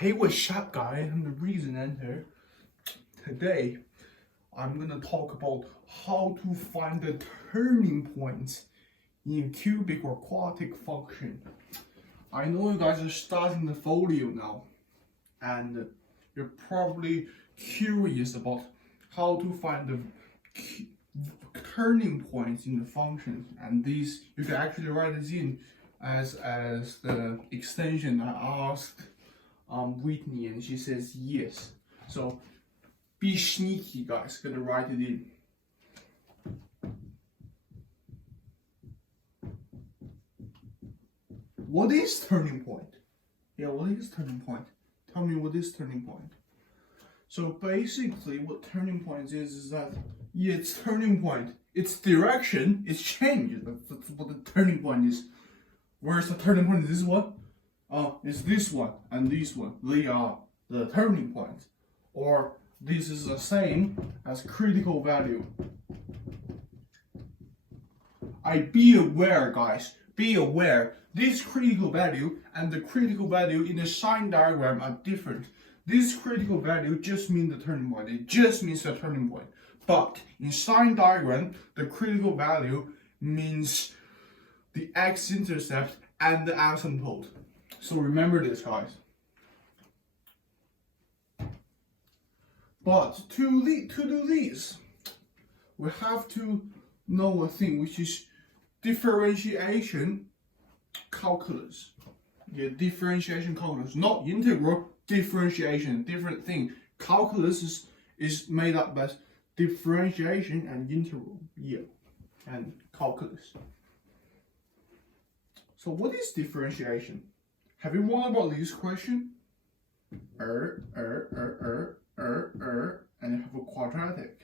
Hey, what's up, guys? I'm the Reason Enter. Today, I'm gonna talk about how to find the turning points in cubic or quadratic function. I know you guys are starting the folio now, and you're probably curious about how to find the turning points in the functions, and these you can actually write this in as the extension. I asked Whitney, and she says yes. So be sneaky, guys. Gonna write it in. What is turning point? Yeah, what is turning point? Tell me what is turning point. So basically, what turning point is that yeah, it's turning point. Its direction is change. That's what the turning point is. Where's the turning point? This one? It's this one and this one. They are the turning point. Or this is the same as critical value. Be aware, guys. Be aware. This critical value and the critical value in the sign diagram are different. This critical value just means the turning point. It just means the turning point. But in sign diagram, the critical value means the x-intercept and the asymptote. So remember this, guys. But to do this, we have to know a thing which is differentiation calculus. Yeah, differentiation calculus, not integral. Differentiation, different thing. Calculus is made up by differentiation and integral. Yeah, and calculus. So what is differentiation? Have you wondered about this question? And you have a quadratic.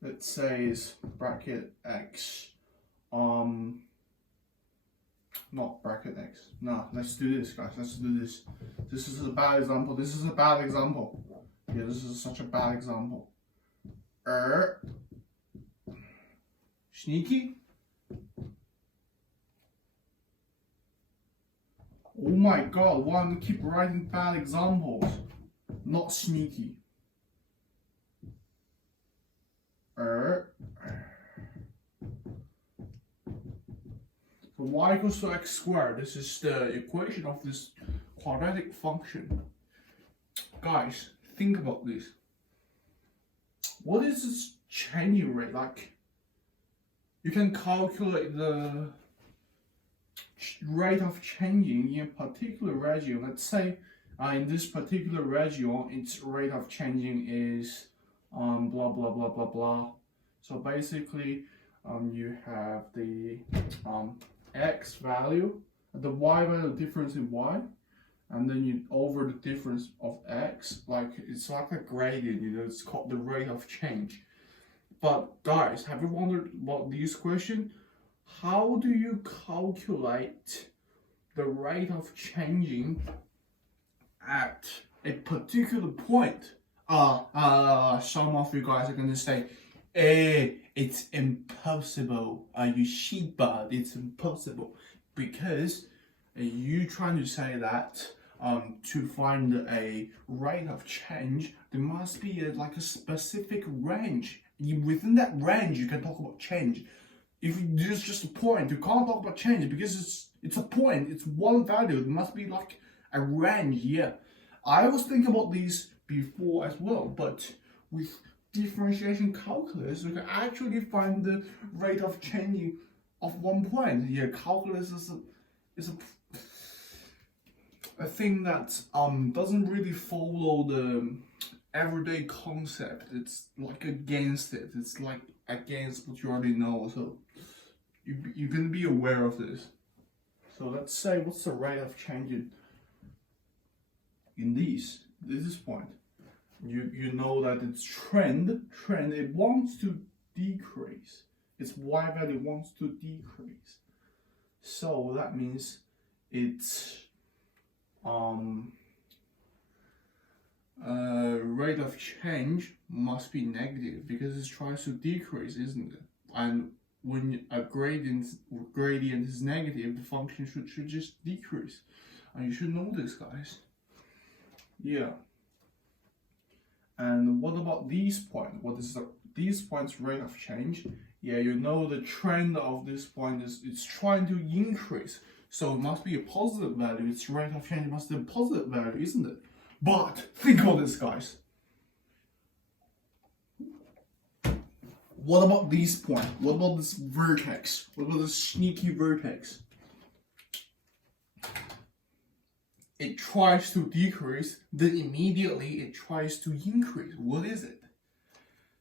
Let's say is bracket x. Not bracket x. No, let's do this, guys. Let's do this. This is a bad example. This is a bad example. Yeah, this is such a bad example. Sneaky. Oh my god, why do I keep writing bad examples? Not sneaky. So y equals to x squared. This is the equation of this quadratic function. Guys, think about this. What is this changing rate like? You can calculate the rate of changing in a particular region. Let's say in this particular region, its rate of changing is blah blah blah blah blah. So basically, you have the x value, the y value difference in y, and then you over the difference of x, like it's like a gradient. You know, it's called the rate of change. But guys, have you wondered about this question? How do you calculate the rate of changing at a particular point? Some of you guys are gonna say, it's impossible. You shitbird, it's impossible. Because you trying to say that to find a rate of change, there must be like a specific range. Within that range, you can talk about change. If there's just a point, you can't talk about change because it's a point. It's one value. It must be like a range. Yeah, I was thinking about these before as well, but with differentiation calculus, we can actually find the rate of changing of one point. Yeah, calculus is a thing that doesn't really follow the everyday concept. It's like against it. It's like against what you already know. So you're gonna be aware of this. So let's say what's the rate of changing in this point. You know that it's trend it wants to decrease. Its y value wants to decrease. So that means its rate of change must be negative because it tries to decrease, isn't it? And when a gradient is negative, the function should just decrease. And you should know this, guys. Yeah. And what about these points? What is these points' rate of change? Yeah, you know the trend of this point is it's trying to increase. So it must be a positive value. Its rate of change must be a positive value, isn't it? But think about this, guys. What about this point? What about this vertex? What about this sneaky vertex? It tries to decrease, then immediately it tries to increase. What is it?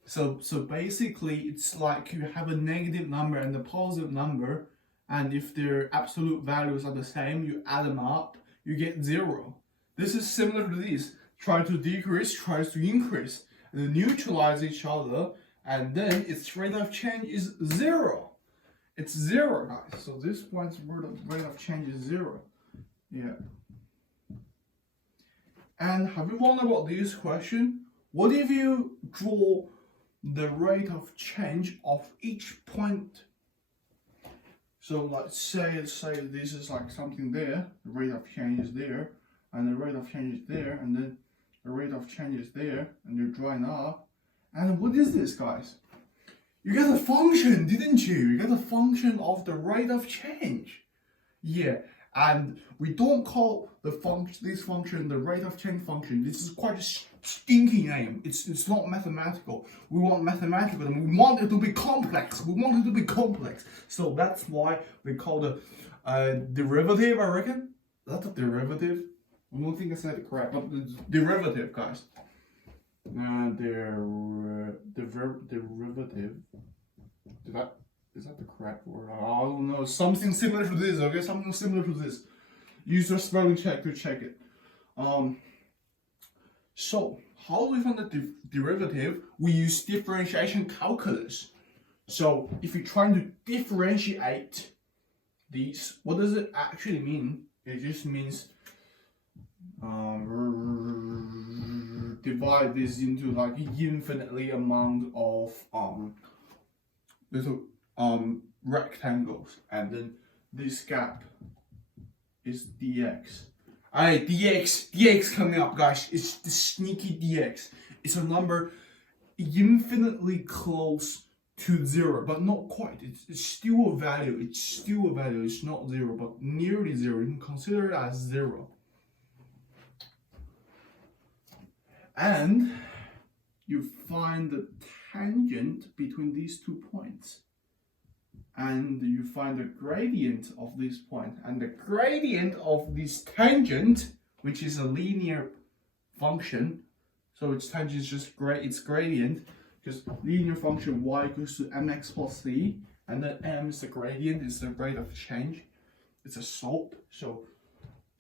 So basically, it's like you have a negative number and a positive number, and if their absolute values are the same, you add them up, you get 0. This is similar to this. Try to decrease, tries to increase. They neutralize each other, and then its rate of change is 0. It's 0, guys. So this point's rate of change is 0. Yeah. And have you wondered about this question? What if you draw the rate of change of each point? So let's say this is like something there, the rate of change is there, and the rate of change is there, and then the rate of change is there, and you're drawing up. And what is this, guys? You get a function, didn't you? You get a function of the rate of change. Yeah. And we don't call this function the rate of change function. This is quite a stinky name. It's not mathematical. We want mathematical, and we want it to be complex. So that's why we call the derivative, I reckon. That's a derivative. I don't think I said it correct, but it's derivative, guys. Derivative. Is that the correct word? I don't know. Something similar to this, okay? Something similar to this. Use your spelling check to check it. So, how do we find the derivative? We use differentiation calculus. So, if you're trying to differentiate these, what does it actually mean? It just means divide this into like infinitely amount of little rectangles, and then this gap is dx. Alright, dx coming up, guys. It's the sneaky dx. It's a number infinitely close to 0, but not quite. It's still a value. It's not 0, but nearly 0. You can consider it as 0. And you find the tangent between these 2 points. And you find the gradient of this point, and the gradient of this tangent, which is a linear function, so its tangent is just its gradient, because linear function y equals to mx plus c, and then m is the gradient, is the rate of change. It's a slope, so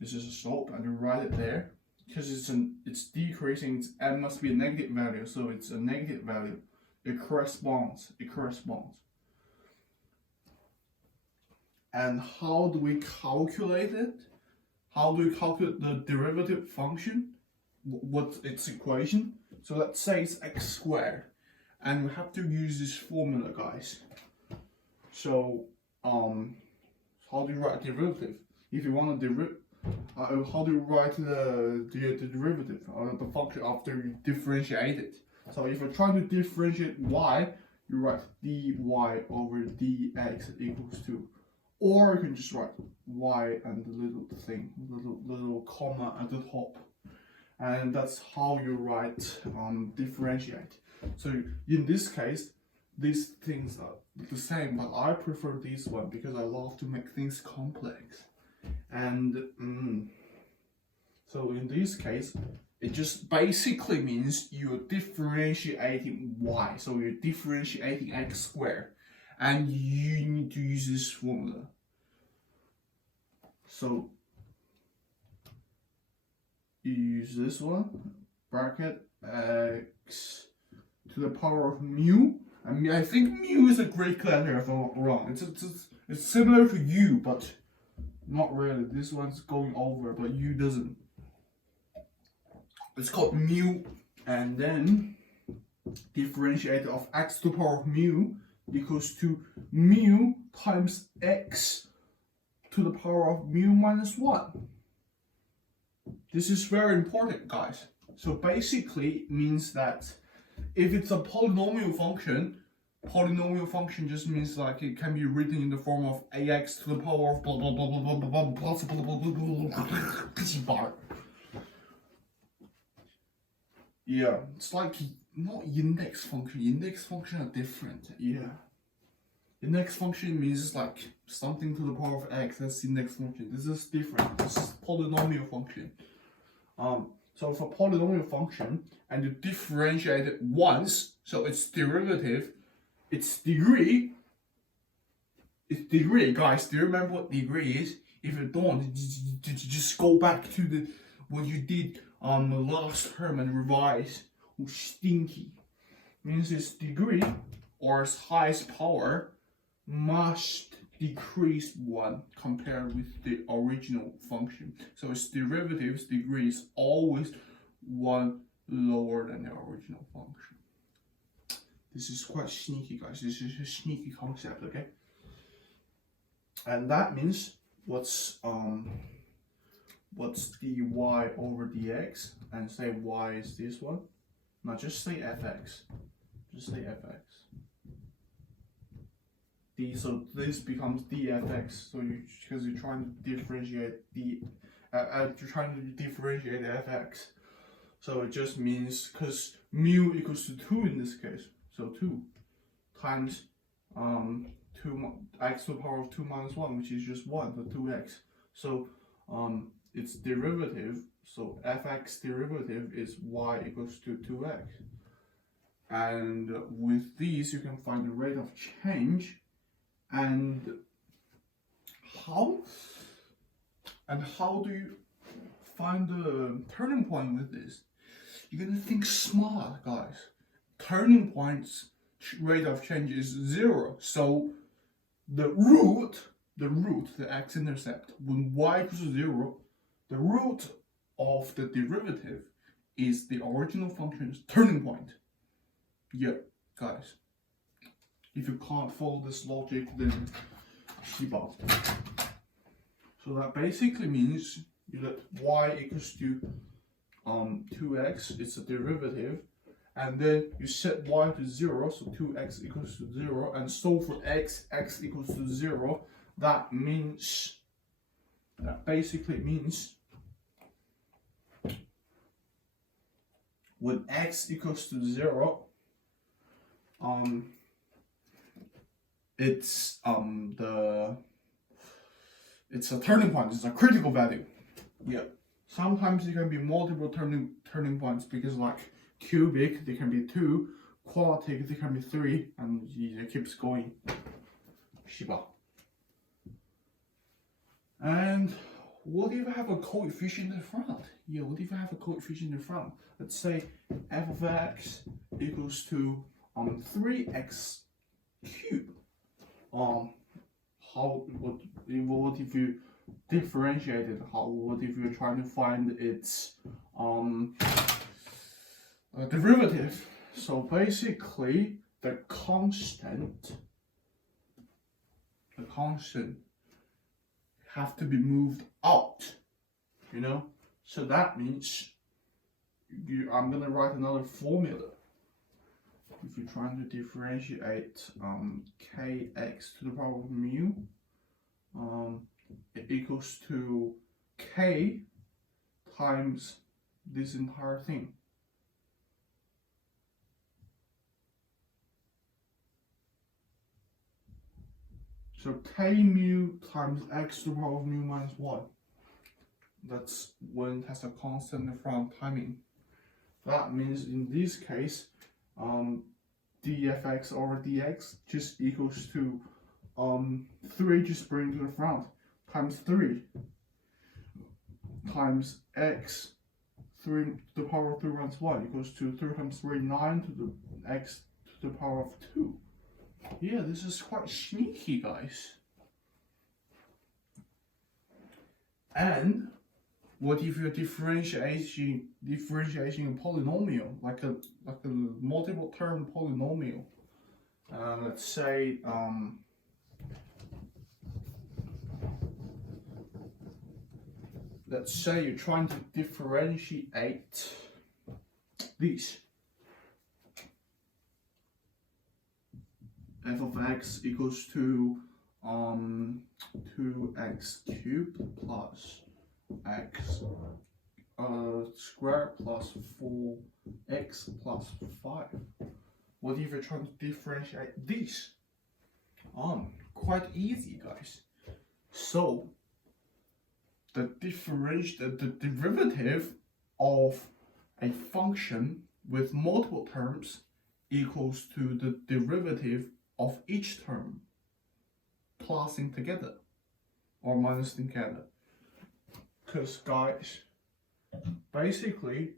this is a slope, and you write it there, because it's decreasing. M must be a negative value, so it's a negative value. It corresponds. And how do we calculate it? How do we calculate the derivative function? What's its equation? So let's say it's x squared, and we have to use this formula, guys. So how do you write derivative? If you want to how do you write the derivative of the function after you differentiate it? So if you're trying to differentiate y, you write dy over dx equals 2. Or you can just write y and the little comma at the top. And that's how you write differentiate. So in this case, these things are the same, but I prefer this one because I love to make things complex. And so in this case, it just basically means you're differentiating y. So you're differentiating x squared. And you need to use this formula. So you use this one, bracket x to the power of mu. I mean, I think mu is a Greek letter if I'm not wrong. It's similar to u, but not really. This one's going over, but u doesn't. It's called mu, and then differentiate of x to the power of mu. equals to mu times x to the power of mu minus 1. This is very important, guys. So basically it means that if it's a polynomial function just means like it can be written in the form of ax to the power of blah blah blah blah blah blah blah blah blah blah. Yeah, it's like not index function. Index function are different. Yeah. Index function means like something to the power of x. That's index function. This is different. This is polynomial function. So for polynomial function and you differentiate it once, so its derivative, its degree, guys. Do you remember what degree is? If you don't, just go back to what you did on the last term and revise. Oh, stinky. Means its degree or its highest power must decrease 1 compared with the original function. So its derivative's degree is always 1 lower than the original function. This is quite sneaky, guys. This is a sneaky concept, okay? And that means what's dy over dx, and say y is this one. Now just say fx. Just say fx. So this becomes dfx. So because you're trying to differentiate fx. So it just means because mu equals to 2 in this case. So 2 times x to the power of 2 minus 1, which is just 1, so 2x. So its derivative, so fx derivative is y equals to 2x. And with these you can find the rate of change. And how do you find the turning point with this? You're gonna think smart, guys. Turning point's rate of change is 0. So the x-intercept, when y equals to 0, the root of the derivative is the original function's turning point. Yeah, guys. If you can't follow this logic, then shiba. So that basically means you let y equals to 2x, it's a derivative, and then you set y to 0, so 2x equals to 0, and so for x equals to 0, that basically means when x equals to 0, it's a turning point, it's a critical value. Yeah. Sometimes it can be multiple turning points because like cubic they can be 2, quadratic they can be 3, and it keeps going. Shiba. And what if I have a coefficient in front? Yeah, what if I have a coefficient in front? Let's say f of x equals to 3x cubed. What if you differentiate it? What if you're trying to find its derivative? So basically the constant have to be moved out, you know? So that means I'm gonna write another formula. If you're trying to differentiate kx to the power of mu, it equals to k times this entire thing. So k mu times x to the power of mu minus 1. That's when it has a constant in front of timing. That means in this case, dfx over dx just equals to 3, just bring to the front, times 3 times x 3 to the power of 3 minus 1 equals to 3 times 3, 9 to the x to the power of 2. Yeah, this is quite sneaky, guys. And what if you're differentiating a polynomial, like a multiple term polynomial? let's say you're trying to differentiate these. F of x equals to 2x cubed plus x squared plus 4x plus 5. What if you're trying to differentiate these? Quite easy, guys. So the derivative of a function with multiple terms equals to the derivative of each term plusing together or minusing together. Because guys, basically,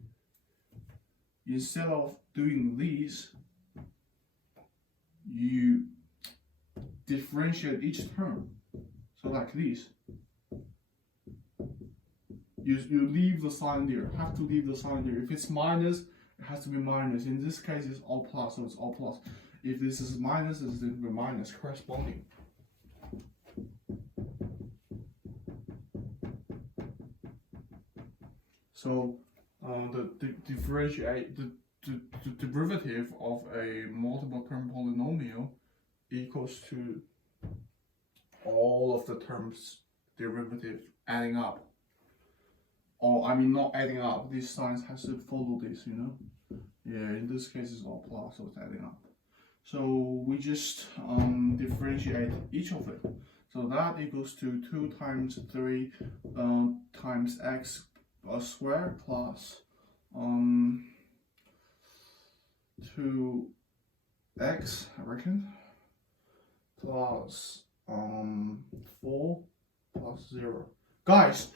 instead of doing these, you differentiate each term. So like this. You leave the sign there. Have to leave the sign there. If it's minus, it has to be minus. In this case, it's all plus, so it's all plus. If this is minus, it's the minus corresponding. So the derivative of a multiple term polynomial equals to all of the terms derivative adding up. Or I mean not adding up, this sign has to follow this, you know? Yeah, in this case it's all plus, so it's adding up. So we just differentiate each of it. So that equals to 2 times 3 times x squared plus 2x, I reckon, plus 4 plus 0. Guys,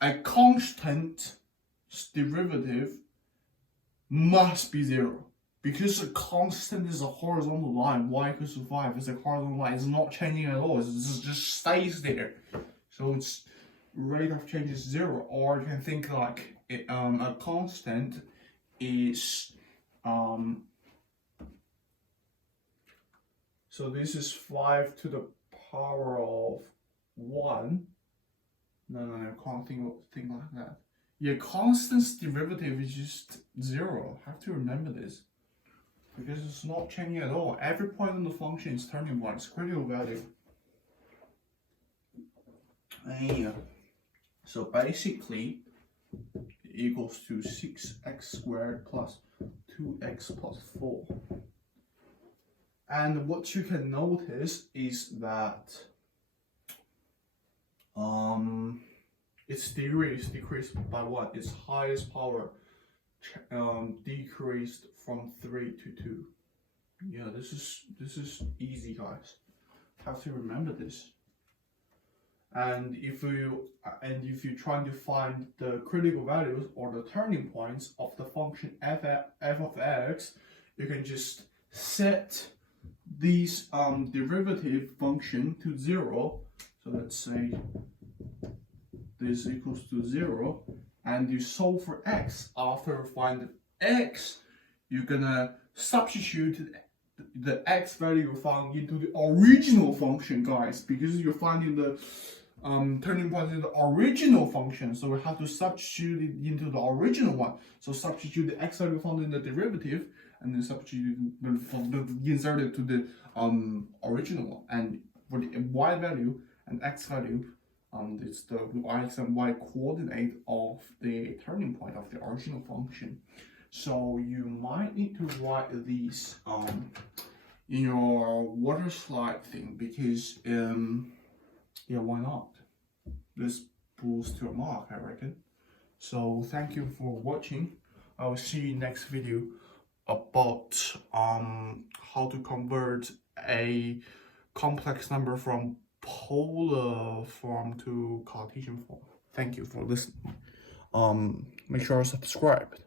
a constant derivative must be 0. Because a constant is a horizontal line, y equals to 5 is a horizontal line, it's not changing at all, it just stays there. So its rate of change is 0. Or you can think like a constant is so this is 5 to the power of 1. No, I can't think like that. Yeah, constant's derivative is just 0. I have to remember this. Because it's not changing at all. Every point on the function is turning point, it's critical value. And so basically, it equals to 6x squared plus 2x plus 4. And what you can notice is that its degree is decreased by 1. Its highest power decreased from 3 to 2. Yeah, this is easy, guys. Have to remember this. And if you're trying to find the critical values or the turning points of the function f of x, you can just set these derivative function to 0. So let's say this equals to 0, and you solve for x. After you find x, you're gonna substitute the x value you found into the original function, guys, because you're finding the turning point in the original function, so we have to substitute it into the original one. So substitute the x value found in the derivative, and then substitute insert it to the original one. And for the y value and x value, it's the x and y coordinate of the turning point of the original function. So you might need to write these in your water slide thing, because yeah, why not? This boosts your mark, I reckon. So thank you for watching. I will see you next video about how to convert a complex number from polar form to Cartesian form. Thank you for listening. Make sure you're subscribed.